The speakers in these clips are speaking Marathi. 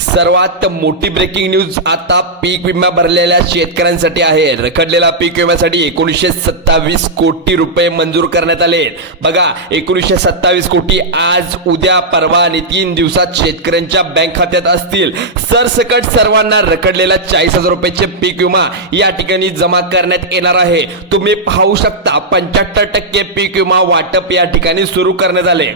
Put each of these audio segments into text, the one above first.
सर्वात मोठी ब्रेकिंग न्यूज आता पीक विमा भरलेल्या शेतकऱ्यांसाठी आहे। रखडलेला पीक विम्यासाठी 1927 कोटी रुपये मंजूर करण्यात आले। बघा 1927 कोटी आज उद्या परवा आणि 3 दिवसात शेतकऱ्यांच्या बँक खात्यात असतील। सरसकट सर्वांना रखडलेला 40,000 रुपयाचे पीक विमा या ठिकाणी जमा करण्यात येणार आहे। तुम्ही पाहू शकता 75% पीक विमा वाटप या ठिकाणी सुरू करण्यात आले।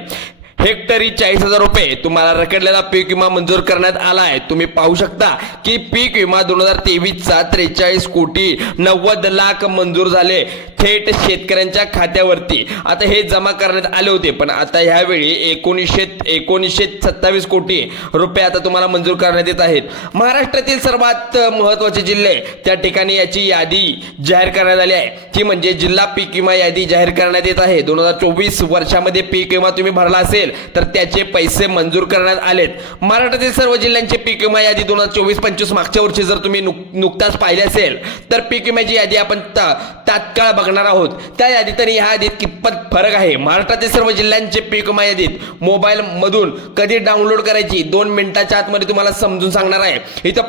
हेक्टरी 40,000 रुपये तुम्हाला रखडलेला पीक विमा मंजूर करण्यात आला आहे। तुम्ही पाहू शकता की पीक विमा 2023चा 43 कोटी 90 लाख मंजूर झाले थेट शेतकऱ्यांच्या खात्यावरती। आता हे जमा करण्यात आले होते, पण आता ह्यावेळी 1927 कोटी रुपये आता तुम्हाला मंजूर करण्यात येत आहेत। महाराष्ट्रातील सर्वात महत्त्वाचे जिल्हे त्या ठिकाणी याची यादी जाहीर करण्यात आली आहे, ती म्हणजे जिल्हा पीक विमा यादी जाहीर करण्यात येत आहे। 2024 वर्षामध्ये पीक विमा तुम्ही भरला असेल तर त्याचे पैसे मंजूर करण्यात आलेत। महाराष्ट्रातील सर्व जिल्ह्यांची पीक विमा यादी 2024-25 मागच्या वर्षी जर तुम्ही नुकताच पाहिले असेल तर पीक विम्याची यादी आपण तात्काळ बघणार आहोत। त्या यादीत आणि ह्या यादीत कितपत फरक आहे, महाराष्ट्रातील सर्व जिल्ह्यांचे पीक विमा यादीत मोबाईल मधून कधी डाउनलोड करायची 2 मिनिटाच्या आतमध्ये तुम्हाला समजून सांगणार आहे। इथं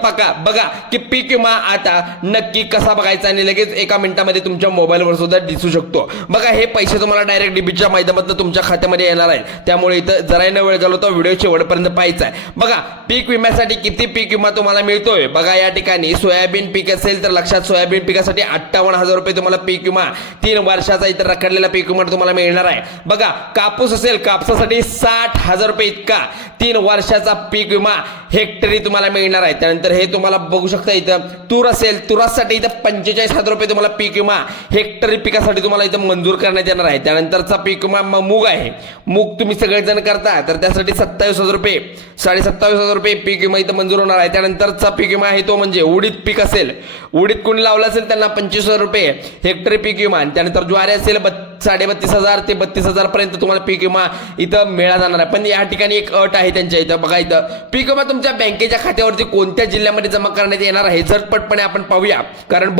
बघा की पीक विमा आता नक्की कसा बघायचा आणि लगेच एका मिनिटामध्ये तुमच्या मोबाईलवर सुद्धा दिसू शकतो। बघा हे पैसे तुम्हाला डायरेक्ट डीबीच्या माध्यमातून तुमच्या खात्यामध्ये येणार आहेत, त्यामुळे इथं जरा न वेळ घालवता व्हिडिओ शेवटपर्यंत पाहायचा आहे। बघा पीक विम्यासाठी किती पीक विमा तुम्हाला मिळतोय। बघा या ठिकाणी सोयाबीन पीक असेल तर लक्षात सोयाबीन पिकासाठी 58,000 रुपये तुम्हाला पीक विमा 3 वर्षाचा इतर रखडलेला पीक विमा तुम्हाला मिळणार आहे। बघा कापूस असेल कापसासाठी 60,000 रुपये इतका 3 वर्षाचा पीक विमा हेक्टरी तुम्हाला मिळणार आहे। त्यानंतर हे तुम्हाला बघू शकता इथं तूर असेल तुरासाठी इथं 45,000 रुपये तुम्हाला पीक विमा हेक्टरी पिकासाठी तुम्हाला इथं मंजूर करण्यात येणार आहे। त्यानंतरचा पीक विमा मूग आहे, मूग तुम्ही सगळेजण करता तर त्यासाठी 27,000 रुपये 27,500 रुपये पीक विमा इथं मंजूर होणार आहे। त्यानंतरचा पीक विमा आहे तो म्हणजे उडीद पीक असेल, उडीद कोणी लावलं असेल त्यांना 25,000 रुपये हेक्टरी पीक विमा। त्यानंतर ज्वारी असेल 32,500 ते 32,000 पर्यंत तुम्हाला पीक विमा इथं मिळा जाणार आहे। पण या ठिकाणी एक अट आहे त्यांच्या इथं, बघा इथं पीक विमा तुमच्या बँकेच्या खात्यावरती कोणत्या जिल्ह्यामध्ये जमा करण्यात येणार आहे झटपटपणे आपण पाहूया, कारण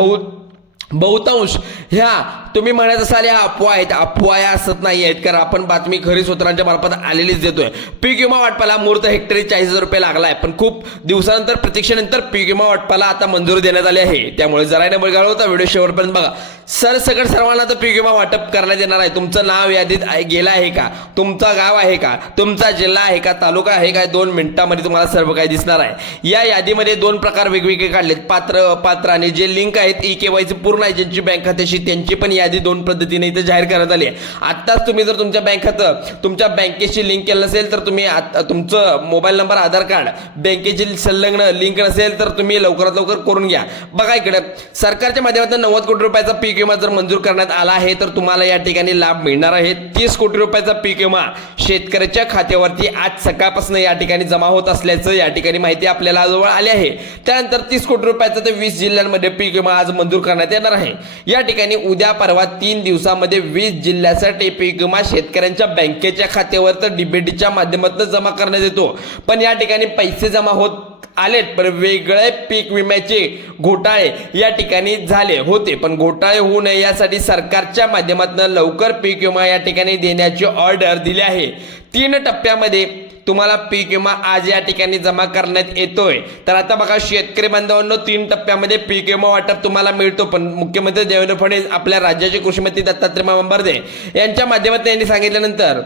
बहुतांश ह्या तुम्ही म्हणत असाल ह्या अफवा आहेत, अफवा या असत नाही आहेत, कारण आपण बातमी खरी सूत्रांच्या मार्फत आलेलीच देतोय। पीक विमा वाटपाला मुहूर्त हेक्टरी 40,000 रुपये लागलाय, पण खूप दिवसानंतर प्रतीक्षेनंतर पीक विमा वाटपाला आता मंजुरी देण्यात आली आहे। त्यामुळे जरा न बघा होता व्हिडिओ शेवटपर्यंत बघा। सरसकट सर्वांना तर पीक विमा वाटप करण्यात येणार आहे। तुमचं नाव यादीत गेलं आहे का, तुमचं गाव आहे का, तुमचा जिल्हा आहे का, तालुका आहे का, 2 मिनिटांमध्ये तुम्हाला सर्व काही दिसणार आहे। या यादीमध्ये 2 प्रकार वेगवेगळे काढलेत, पात्र अपात्र, आणि जे लिंक आहेत EKYC पूर्ण आहे ज्यांची बँक खात्याशी त्यांची पण यादी 2 पद्धतीने इथे जाहीर करण्यात आली आहे। आत्ताच तुम्ही जर तुमच्या बँक खातं तुमच्या बँकेशी लिंक केलं नसेल तर तुम्ही तुमचं मोबाईल नंबर आधार कार्ड बँकेची संलग्न लिंक नसेल तर तुम्ही लवकरात लवकर करून घ्या। बघा इकडे सरकारच्या माध्यमातून 90 कोटी रुपयाचा पीक विमा जर मंजूर करण्यात आला आहे तर तुम्हाला या ठिकाणी लाभ मिळणार आहे। 30 कोटी रुपयाचा पीक विमा शेतकऱ्याच्या खात्यावरती आज सकाळपासून या ठिकाणी जमा होत असल्याचं या ठिकाणी माहिती आपल्याला जवळ आली आहे। त्यानंतर 30 कोटी रुपयाचा ते 20 जिल्ह्यांमध्ये पीक विमा आज मंजूर करण्यात येणार आहे। या ठिकाणी उद्या परवा 3 दिवसामध्ये 20 जिल्ह्यासाठी पीक विमा शेतकऱ्यांच्या बँकेच्या खात्यावर तर डीबीटीच्या माध्यमातून जमा करण्यात येतो। पण या ठिकाणी पैसे जमा होत आलेत, पण वेगळे पीक विम्याचे घोटाळे या ठिकाणी झाले होते, पण घोटाळे होऊ नये यासाठी सरकारच्या माध्यमातून लवकर पीक विमा या ठिकाणी देण्याची ऑर्डर दिली आहे। 3 टप्प्यामध्ये तुम्हाला पीक विमा आज या ठिकाणी जमा करण्यात येतोय। तर आता बघा शेतकरी बांधवांनो 3 टप्प्यामध्ये पीक विमा वाटप तुम्हाला मिळतो, पण मुख्यमंत्री देवेंद्र फडणवीस आपल्या राज्याचे कृषीमंत्री दत्तात्रय मांबार्दे यांच्या माध्यमातून यांनी सांगितल्यानंतर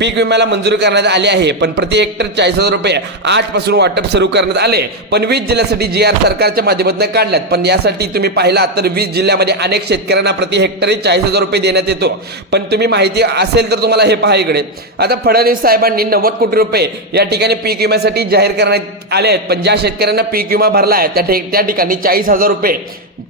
पीक विम्याला मंजुरी करण्यात आली आहे, पण प्रति हेक्टर 40,000 रुपये आजपासून वाटप सुरू करण्यात आले। पण 20 जिल्ह्यासाठी GR सरकारच्या माध्यमातून काढल्यात, पण यासाठी तुम्ही पाहिला तर 20 जिल्ह्यामध्ये अनेक शेतकऱ्यांना प्रति हेक्टरी 40,000 रुपये देण्यात येतो। पण तुम्ही माहिती असेल तर तुम्हाला हे पहा इकडे आता फडणवीस साहेबांनी 90 कोटी रुपये या ठिकाणी पीक विम्यासाठी जाहीर करण्यात आले आहेत, पण ज्या शेतकऱ्यांना पीक विमा भरला आहे त्या ठिकाणी 40,000 रुपये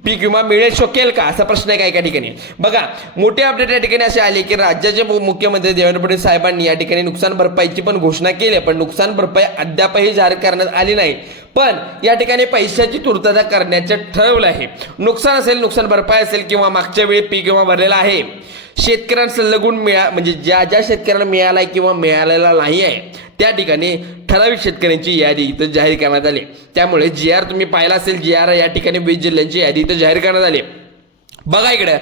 पीक विमा मिळू शकेल का असा प्रश्न आहे का ठिकाणी। बघा मोठी अपडेट या ठिकाणी असे आले की राज्याचे मुख्यमंत्री देवेंद्र फडणवीस साहेबांनी या ठिकाणी नुकसान भरपाईची पण घोषणा केली, पण नुकसान भरपाई अद्यापही जाहीर करण्यात आली नाही। पण या ठिकाणी पैशाची पूर्तता करण्याचे ठरवलं आहे। नुकसान असेल, नुकसान भरपाई असेल किंवा मागच्या वेळी पीक विमा भरलेला आहे शेतकऱ्यांना संलग्न म्हणजे ज्या शेतकऱ्यांना मिळालाय किंवा मिळालेला नाही आहे त्या ठिकाणी ठराविक शेतकऱ्यांची यादी इथं जाहीर करण्यात आली। त्यामुळे GR तुम्ही पाहिला असेल GR या ठिकाणी 20 जिल्ह्यांची यादी इथं जाहीर करण्यात आली। बघा इकडे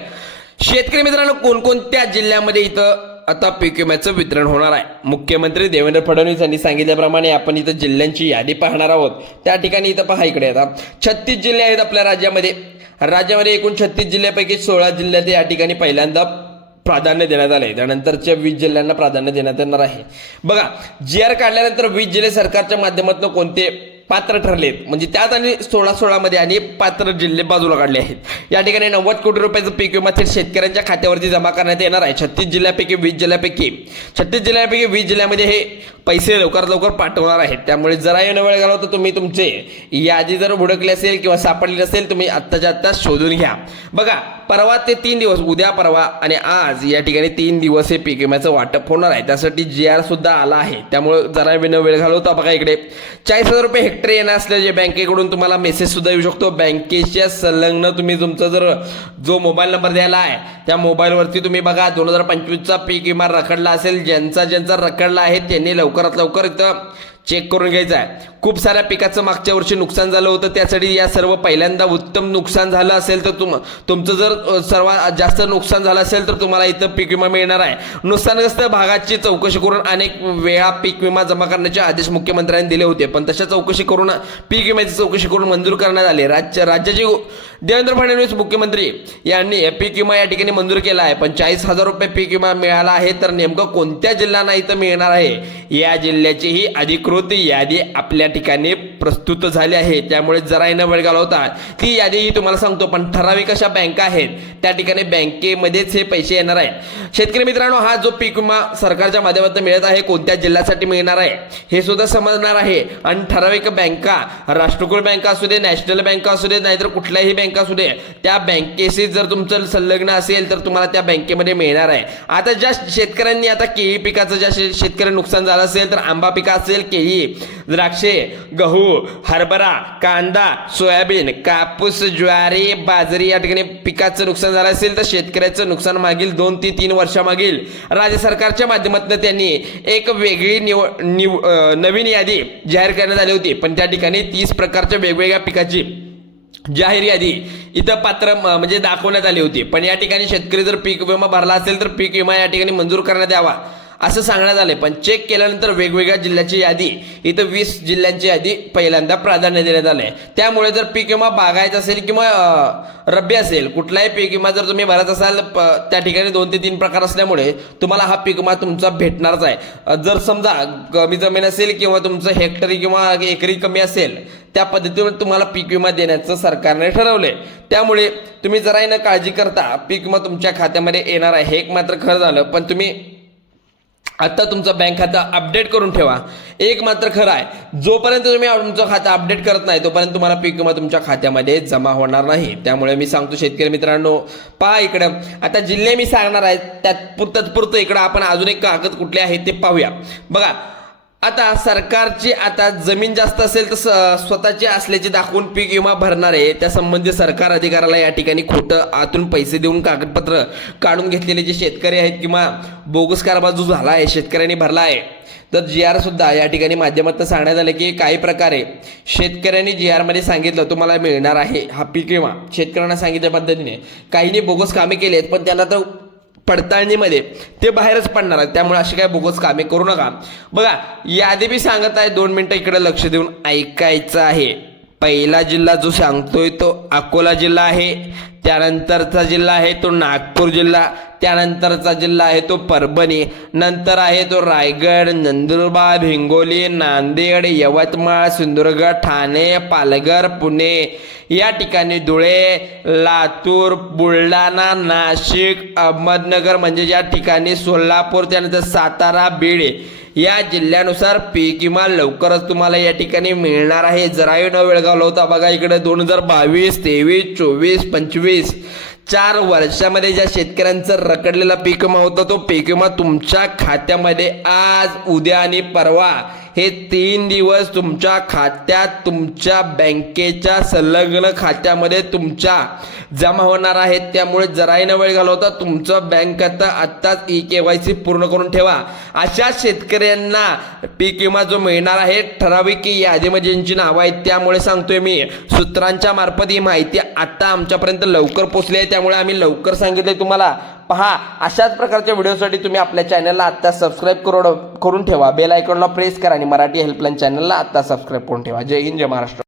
शेतकरी मित्रांनो कोणकोणत्या जिल्ह्यामध्ये इथं आता पीक विम्याचं वितरण होणार आहे। मुख्यमंत्री देवेंद्र फडणवीस यांनी सांगितल्याप्रमाणे आपण इथं जिल्ह्यांची यादी पाहणार आहोत। त्या ठिकाणी इथं पहा, इकडे आता 36 जिल्हे आहेत आपल्या राज्यामध्ये एकूण 36 जिल्ह्यापैकी 16 जिल्ह्यात या ठिकाणी पहिल्यांदा प्राधान्य देण्यात आले। त्यानंतरच्या 20 जिल्ह्यांना प्राधान्य देण्यात येणार आहे। बघा, GR काढल्यानंतर 20 जिल्हे सरकारच्या माध्यमातून कोणते पात्र ठरलेत, म्हणजे त्यात आणि 16 मध्ये आणि पात्र जिल्हे बाजूला काढले आहेत। या ठिकाणी 90 कोटी रुपयाचं पीक विमा थेट शेतकऱ्यांच्या खात्यावरती जमा करण्यात येणार आहे। 36 जिल्ह्यापैकी 20 जिल्ह्यामध्ये हे पैसे लवकरात लवकर पाठवणार आहेत। त्यामुळे जरा न वेळ घालवता तुम्ही तुमचे यादी जर हुडकली असेल किंवा सापडली असेल, तुम्ही आत्ताच्या आत्ता शोधून घ्या। बघा, परवा ते 3 दिवस, उद्या, परवा आणि आज या ठिकाणी 3 दिवस हे पीक विम्याचं वाटप होणार आहे। त्यासाठी GR सुद्धा आला आहे। त्यामुळे जरा न वेळ घालवता बघा, इकडे 40,000 रुपये हेक्टर येणार असल्याचे बँकेकडून तुम्हाला मेसेज सुद्धा येऊ शकतो। बँकेच्या संलग्न तुम्ही तुमचा जर जो मोबाईल नंबर द्यायला आहे त्या मोबाईलवरती तुम्ही बघा 2025चा पीक विमा रखडला असेल, ज्यांचा रखडला आहे त्यांनी लवकरात लवकर इथं चेक करून घ्यायचा आहे। खूप साऱ्या पिकाचं मागच्या वर्षी नुकसान झालं होतं, त्यासाठी या सर्व पहिल्यांदा उत्तम नुकसान झालं असेल तर तुमचं जर सर्वात जास्त नुकसान झालं असेल तर तुम्हाला इथं पीक विमा मिळणार आहे। नुकसानग्रस्त भागाची चौकशी करून अनेक वेळा पीक विमा जमा करण्याचे आदेश मुख्यमंत्र्यांनी दिले होते, पण तशा चौकशी करून पीक विम्याची चौकशी करून मंजूर करण्यात आले। राज्याचे देवेंद्र फडणवीस मुख्यमंत्री यांनी पीक विमा या ठिकाणी मंजूर केला आहे। पण 40,000 रुपये पीक विमा मिळाला आहे, तर नेमकं कोणत्या जिल्ह्यांना इथं मिळणार आहे या जिल्ह्याची ही अधिकृत यादी आपल्या ठिकाणी प्रस्तुत झाली आहे। त्यामुळे जरा न वेळ घालवता ती यादीही तुम्हाला सांगतो, पण ठराविक अशा बँका आहेत त्या ठिकाणी बँकेमध्येच हे पैसे येणार आहेत। शेतकरी मित्रांनो, हा जो पीक विमा सरकारच्या माध्यमातून मिळत आहे कोणत्या जिल्ह्यासाठी मिळणार आहे हे सुद्धा समजणार आहे। आणि ठराविक बँका, राष्ट्रीयकृत बँका असू दे, नॅशनल बँका असू दे, नाहीतर कुठल्याही बँका असू दे, त्या बँकेशी जर तुमचं संलग्न असेल तर तुम्हाला त्या बँकेमध्ये मिळणार आहे। आता ज्या शेतकऱ्यांनी आता केळी पिकाचं ज्या शेतकरी नुकसान झालं असेल, तर आंबा पिका असेल, केळी, द्राक्षे, गहू, हरभरा, कांदा, सोयाबीन, कापूस, ज्वारी, बाजरी या ठिकाणी पिकाचं नुकसान झालं असेल तर शेतकऱ्याचं नुकसान मागील 2 ते 3 वर्षामागील राज्य सरकारच्या माध्यमातून त्यांनी एक वेगळी नवीन यादी जाहीर करण्यात आली होती। पण त्या ठिकाणी 30 प्रकारच्या वेगवेगळ्या पिकाची जाहीर यादी इथं पात्र म्हणजे दाखवण्यात आली होती। पण या ठिकाणी शेतकरी जर पीक विमा भरला असेल तर पीक विमा या ठिकाणी मंजूर करण्यात यावा असं सांगण्यात आले। पण चेक केल्यानंतर वेगवेगळ्या जिल्ह्याची यादी इथं 20 जिल्ह्यांची यादी पहिल्यांदा प्राधान्य देण्यात आले। त्यामुळे जर पीक विमा बागायचा असेल किंवा रब्बी असेल, कुठलाही पीक विमा जर तुम्ही भरत असाल त्या ठिकाणी 2 ते 3 प्रकार असल्यामुळे तुम्हाला हा पीक विमा तुमचा भेटणारच आहे। जर समजा कमी जमीन असेल किंवा तुमचं हेक्टरी किंवा एकरी कमी असेल, त्या पद्धतीवर तुम्हाला पीक विमा देण्याचं सरकारने ठरवले। त्यामुळे तुम्ही जरा न काळजी करता पीक विमा तुमच्या खात्यामध्ये येणार आहे, हे एक मात्र खरं झालं। पण तुम्ही आता तुमचं बँक खातं अपडेट करून ठेवा। एक मात्र खरं आहे, जोपर्यंत तुम्ही तुमचं खातं अपडेट करत नाही तोपर्यंत तुम्हाला पीक विमा तुमच्या खात्यामध्ये जमा होणार नाही। त्यामुळे मी सांगतो शेतकरी मित्रांनो, पहा इकडं आता जिल्हे मी सांगणार आहे, तत्पुरतं इकडं आपण अजून एक कागद कुठले आहेत ते पाहूया। बघा, आता सरकारची आता जमीन जास्त असेल तर स्वतःची असल्याचे दाखवून पीक विमा भरणारे त्या संबंधित सरकार अधिकाऱ्याला या ठिकाणी खोटं आतून पैसे देऊन कागदपत्र काढून घेतलेले जे शेतकरी आहेत किंवा बोगस कारभार जो झाला आहे शेतकऱ्यांनी भरला आहे, तर GR सुद्धा या ठिकाणी माध्यमातून सांगण्यात आलं की काही प्रकारे शेतकऱ्यांनी GR मध्ये सांगितलं तुम्हाला मिळणार आहे हा पीक विमा। शेतकऱ्यांना सांगितल्या पद्धतीने काहींनी बोगस कामे केली आहेत, पण त्यांना तर पडताळणीमध्ये ते बाहेरच पडणार आहेत। त्यामुळे अशी काही बोगस कामे करू नका। बघा, यादी बी सांगत आहे, 2 मिनिटं इकडे लक्ष देऊन ऐकायचं आहे। पहिला जिल्हा जो सांगतोय तो अकोला जिल्हा आहे, त्यानंतरचा जिल्हा आहे तो नागपूर जिल्हा, त्यानंतरचा जिल्हा आहे तो परभणी, नंतर आहे तो रायगड, नंदुरबार, हिंगोली, नांदेड, यवतमाळ, सिंधुदुर्ग, ठाणे, पालघर, पुणे या ठिकाणी, धुळे, लातूर, बुलढाणा, नाशिक, अहमदनगर म्हणजे या ठिकाणी, सोलापूर, त्यानंतर सातारा, बीड या जिल्ह्यानुसार पीक विमा लवकरच तुम्हाला या ठिकाणी मिळणार आहे। जराही न वेळ घालवता बघा इकडे 2022, 23, 24, 25 4 वर्षामध्ये ज्या शेतकऱ्यांचा रखडलेला पीक विमा होता तो पीक विमा तुमच्या खात्यामध्ये आज, उद्या आणि परवा हे 3 दिवस तुमच्या खात्यात, तुमच्या बँकेच्या संलग्न खात्यामध्ये तुमच्या जमा होणार आहेत। त्यामुळे जराही न वेळ घालवता तुमचं बँक खातं आत्ताच eKYC पूर्ण करून ठेवा। अशा शेतकऱ्यांना पीक विमा जो मिळणार आहे ठराविक यादीमध्ये ज्यांची नावं आहेत, त्यामुळे सांगतोय मी, सूत्रांच्या मार्फत ही माहिती आता आमच्यापर्यंत लवकर पोहोचली आहे, त्यामुळे आम्ही लवकर सांगितले तुम्हाला। पहा अशाच प्रकारच्या व्हिडिओसाठी तुम्ही आपल्या चॅनलला आत्ता सबस्क्राईब करून ठेवा, बेल आयकॉनला प्रेस करा आणि मराठी हेल्पलाईन चॅनलला आत्ता सबस्क्राईब करून ठेवा. जय हिंद, जय महाराष्ट्र.